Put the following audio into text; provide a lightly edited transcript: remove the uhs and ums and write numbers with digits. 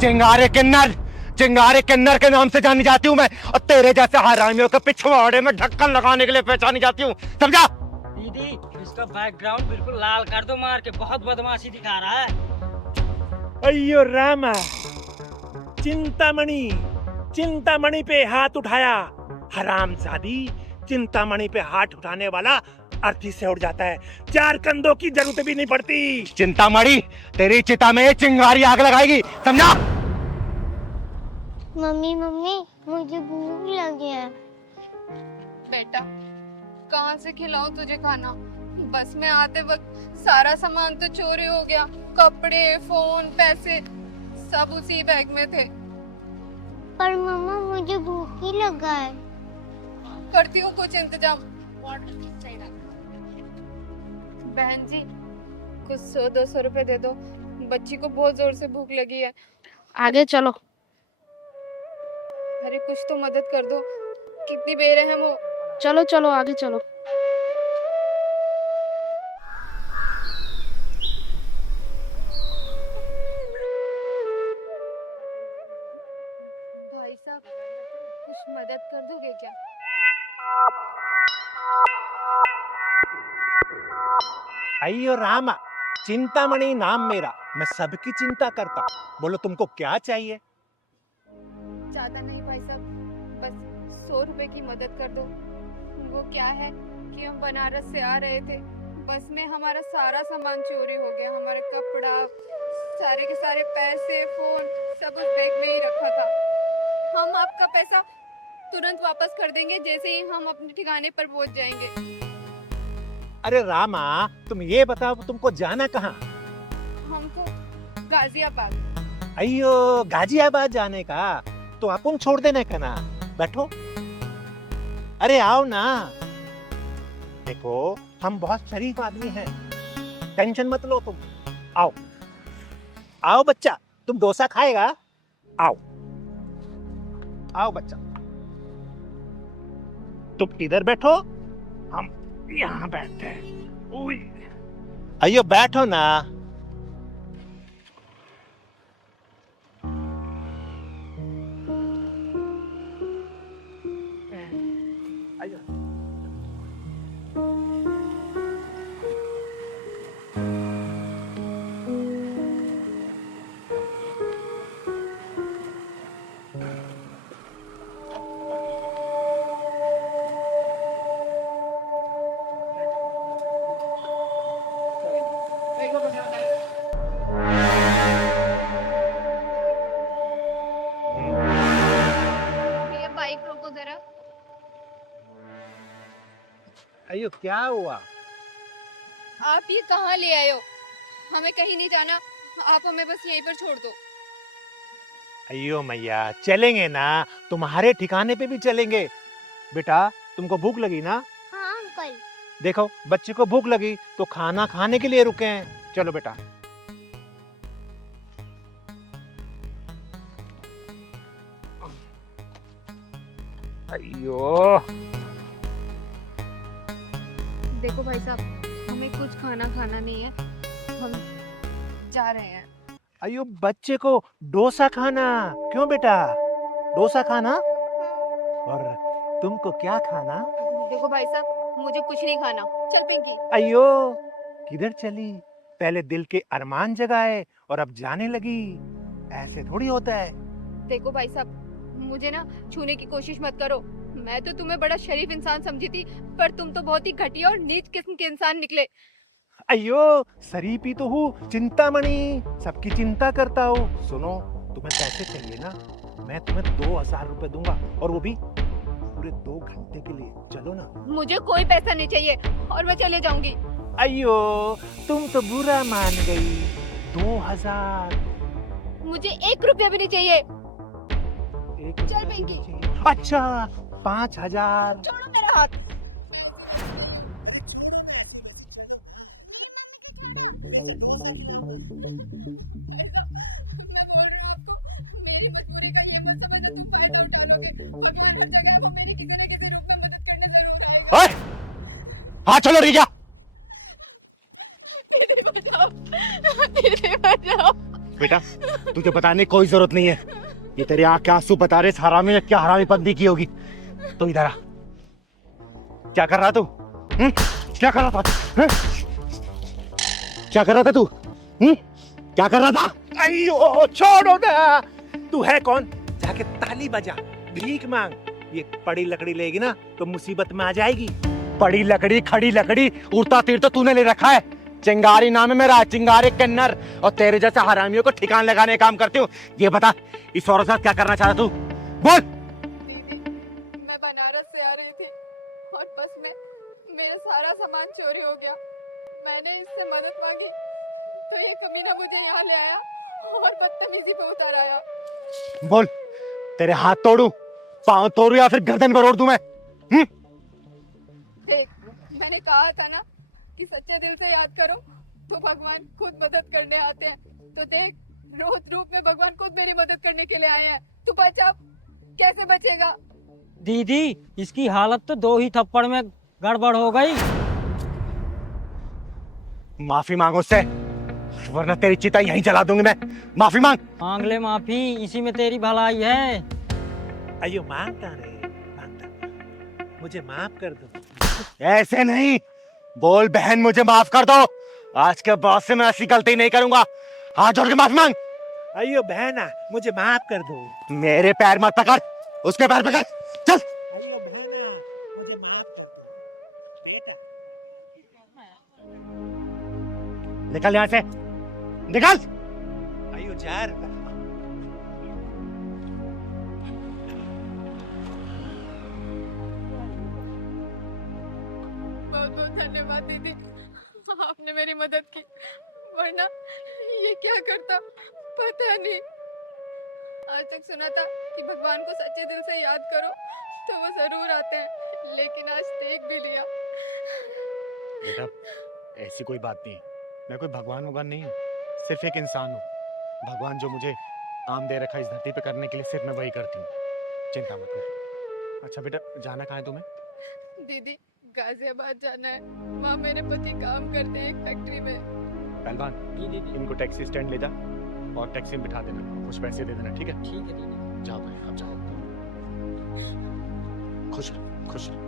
चिंगारे किन्नर, चिंगारे किन्नर के नाम से जानी जाती हूँ मैं, और तेरे जैसे हरामियों के पिछवाड़े में ढक्कन लगाने के लिए पहचानी जाती हूँ, समझा? दीदी इसका बैकग्राउंड बिल्कुल लाल कर दो मार के, बहुत बदमाशी दिखा रहा है। अयो रामा, चिंतामणि, चिंतामणि पे हाथ उठाया। हरामजादी, चिंतामणि पे हाथ उठाने वाला अर्थी से उड़ जाता है, चार कंधों की जरूरत भी नहीं पड़ती। चिंतामणि, तेरी चिता में चिंगारी आग लगाएगी, समझा? मम्मी मम्मी, मुझे भूख लगी है। बेटा, कहाँ से खिलाऊं तुझे खाना? बस में आते वक्त सारा सामान तो चोरी हो गया, कपड़े, फोन, पैसे सब उसी बैग में थे। पर मम्मा मुझे भूख ही लगा है। करती हूँ कुछ इंतजाम। बहन जी, कुछ 100-200 रुपए दे दो, बच्ची को बहुत जोर से भूख लगी है। आगे चलो। अरे कुछ तो मदद कर दो, कितनी बेरहम हो। चलो चलो आगे चलो। भाई साहब, कुछ मदद कर दोगे क्या? अयो रामा, चिंतामणि नाम मेरा, मैं सबकी चिंता करता। बोलो तुमको क्या चाहिए? ज्यादा नहीं भाई साहब, बस 100 रुपए की मदद कर दो। वो क्या है कि हम बनारस से आ रहे थे, बस में हमारा सारा सामान चोरी हो गया, हमारे कपड़ा, सारे के सारे पैसे, फोन सब उस बैग में ही रखा था। हम आपका पैसा तुरंत वापस कर देंगे जैसे ही हम अपने ठिकाने पर पहुंच जाएंगे। अरे रामा, तुम ये बताओ तुमको जाना कहाँ? हमको गाजियाबाद। अयो गाजियाबाद जाने का तो अपन छोड़ देने का ना, बैठो। अरे आओ ना, देखो हम बहुत शरीफ आदमी हैं, टेंशन मत लो तुम। आओ आओ बच्चा, तुम डोसा खाएगा? आओ आओ बच्चा, तुम इधर बैठो, हम यहाँ बैठते हैं। अयो बैठो ना। ये बाइक रोको जरा। अयो क्या हुआ? आप ये कहाँ ले आए हो? हमें कहीं नहीं जाना, आप हमें बस यहीं पर छोड़ दो। अयो मैया, चलेंगे ना, तुम्हारे ठिकाने पे भी चलेंगे। बेटा तुमको भूख लगी ना? हाँ अंकल। देखो बच्चे को भूख लगी तो खाना खाने के लिए रुके हैं। चलो बेटा। अयो देखो भाई साहब, हमें कुछ खाना खाना नहीं है, हम जा रहे हैं। अयो बच्चे को डोसा खाना। क्यों बेटा, डोसा खाना? और तुमको क्या खाना? देखो भाई साहब, मुझे कुछ नहीं खाना, चल पिंकी। अयो किधर चली? पहले दिल के अरमान जगाए और अब जाने लगी, ऐसे थोड़ी होता है। देखो भाई साहब, मुझे ना छूने की कोशिश मत करो। मैं तो तुम्हें बड़ा शरीफ इंसान समझी थी, पर तुम तो बहुत ही घटिया और नीच किस्म के इंसान निकले। अयो शरीफ ही तो हूँ, चिंतामणि, सबकी चिंता करता हूँ। सुनो, तुम्हें पैसे चाहिए ना? मैं तुम्हें 2000 रुपए दूंगा, और वो भी पूरे 2 घंटे के लिए। चलो ना। मुझे कोई पैसा नहीं चाहिए और मैं चले जाऊंगी। अयो तुम तो बुरा मान गई। 2000? मुझे 1 रुपया भी नहीं चाहिए। एक चल रुपया भी पिंकी। नहीं चाहिए। अच्छा 5000। छोड़ो मेरा हाथ। ओए, हाँ चलो रिया। बचाओ, बचाओ। बेटा तुझे बताने की कोई जरूरत नहीं है, ये तेरे आंख के आंसू बता रहे हरामी ने क्या हरामीपंती की होगी। तो इधर आ, क्या कर रहा तू? क्या कर रहा था? क्या कर रहा था तू? क्या कर रहा था? अयो छोड़ो ना, तू है कौन? जाके ताली बजा, भीख मांग। ये पड़ी लकड़ी लेगी ना तो मुसीबत में आ जाएगी। पड़ी लकड़ी खड़ी लकड़ी उड़ता तीर तो तूने ले रखा है। चिंगारी नाम है मेरा, चिंगारी किन्नर, और तेरे जैसे हरामियों को ठिकान लगाने का काम करती हूँ। ये बता इस औरत के साथ क्या करना चाहता तू? बोल। दीदी मैं बनारस से आ रही थी और बस में मेरा सारा सामान चोरी हो गया। मैंने इससे मदद मांगी तो ये कमीना मुझे यहाँ ले आया और बदतमीजी पे उतर आया। बोल, तेरे हाथ तोड़ू, पांव तोड़ू या फिर गर्दन पर ओढ़ दूं मैं? देख मैंने कहा था ना कि सच्चे दिल से याद करो तो भगवान खुद मदद करने आते हैं। तो देख रोज रूप में भगवान खुद मेरी मदद करने के लिए आए हैं। तू बचा, कैसे बचेगा? दीदी इसकी हालत तो 2 ही थप्पड़ में गड़बड़ हो गई। माफी मांगो उससे, वरना तेरी चिता यहीं जला दूंगी मैं। माफी मांग। मांग ले माफी, इसी में तेरी भलाई है। अयो मांगता रे, मांगता, मुझे माफ कर दो। ऐसे नहीं बोल, बहन मुझे माफ कर दो, आज के बाद से मैं ऐसी गलती नहीं करूंगा। हाथ जोड़ के माफी मांग। अयो बहना मुझे माफ कर दो। मेरे पैर मत पकड़, उसके पैर पकड़, चल। अयो बहना मुझे माफ कर दो बेटा। निकल यहाँ से, निकल। अयो जार बहुत बहुत धन्यवाद दीदी, आपने मेरी मदद की, वरना ये क्या करता पता नहीं। आज तक सुना था कि भगवान को सच्चे दिल से याद करो तो वो जरूर आते हैं, लेकिन आज देख भी लिया। बेटा ऐसी कोई बात नहीं है, मैं कोई भगवान नहीं हूँ, सिर्फ एक इंसान हूँ। भगवान जो मुझे काम दे रखा है इस धरती पे करने के लिए, सिर्फ मैं वही करती हूँ, चिंता मत कर। अच्छा बेटा जाना कहाँ है तुम्हें? दीदी गाजियाबाद जाना है, वहाँ मेरे पति काम करते हैं एक फैक्ट्री में। पहलवान इनको टैक्सी स्टैंड ले जा और टैक्सी में बिठा देना, कुछ पैसे दे देना, ठीक है? ठीक है दीदी। जाओ भाई, अब जाओ। खुश रहो, खुश रहो।